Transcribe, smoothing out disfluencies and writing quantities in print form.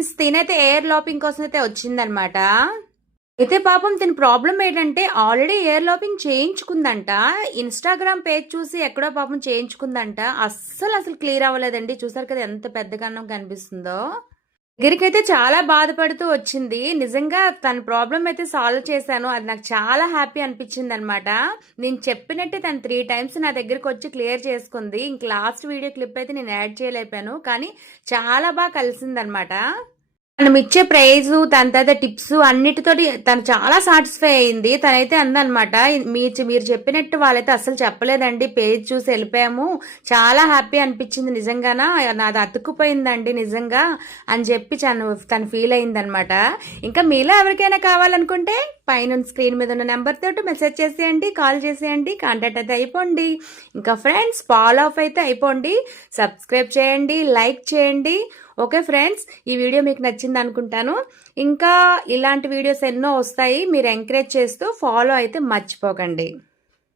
Friends, తినైతే air lapping కోసం అయితే వచ్చిందనమాట. అయితే పాపం తిన ప్రాబ్లం ఏంటంటే ఆల్రెడీ ఎయిర్ లాపింగ్ చేయించుకుందంట. ఇన్స్టాగ్రామ్ పేజ్ చూసి ఎక్కడో పాపం చేయించుకుందంట. అస్సలు క్లియర్ అవ్వలేదండి. చూసారు కదా ఎంత పెద్దగానో కనిపిస్తుందో. దగ్గరికైతే చాలా బాధపడుతూ వచ్చింది. నిజంగా తన ప్రాబ్లం అయితే సాల్వ్ చేశాను. అది నాకు చాలా హ్యాపీ అనిపించింది అనమాట. నేను చెప్పినట్టే తను 3 టైమ్స్ నా దగ్గరికి వచ్చి క్లియర్ చేసుకుంది. ఇంక లాస్ట్ వీడియో క్లిప్ అయితే నేను యాడ్ చేయలేకపోయాను. కానీ చాలా బాగా కలిసిందనమాట. మనం ఇచ్చే ప్రైజ్, తన తర్వాత టిప్స్ అన్నిటితోటి తను చాలా సాటిస్ఫై అయింది. తనైతే అందనమాట, మీరు చెప్పినట్టు వాళ్ళైతే అస్సలు చెప్పలేదండి, పేజ్ చూసి వెళ్ళిపోయాము, చాలా హ్యాపీ అనిపించింది, నిజంగానా నాది అతుక్కుపోయిందండి నిజంగా అని చెప్పి తను ఫీల్ అయిందనమాట. ఇంకా మీలో ఎవరికైనా కావాలనుకుంటే పైన స్క్రీన్ మీద ఉన్న నెంబర్ తోటి మెసేజ్ చేసేయండి, కాల్ చేసేయండి, కాంటాక్ట్ అయితే అయిపోండి. ఇంకా ఫ్రెండ్స్, ఫాలో అప్ అయితే అయిపోండి, సబ్స్క్రైబ్ చేయండి, లైక్ చేయండి. ఓకే ఫ్రెండ్స్, ఈ వీడియో మీకు నచ్చింది అనుకుంటాను. ఇంకా ఇలాంటి వీడియోస్ ఎన్నో వస్తాయి, మీరు ఎంకరేజ్ చేస్తూ ఫాలో అయితే మర్చిపోకండి.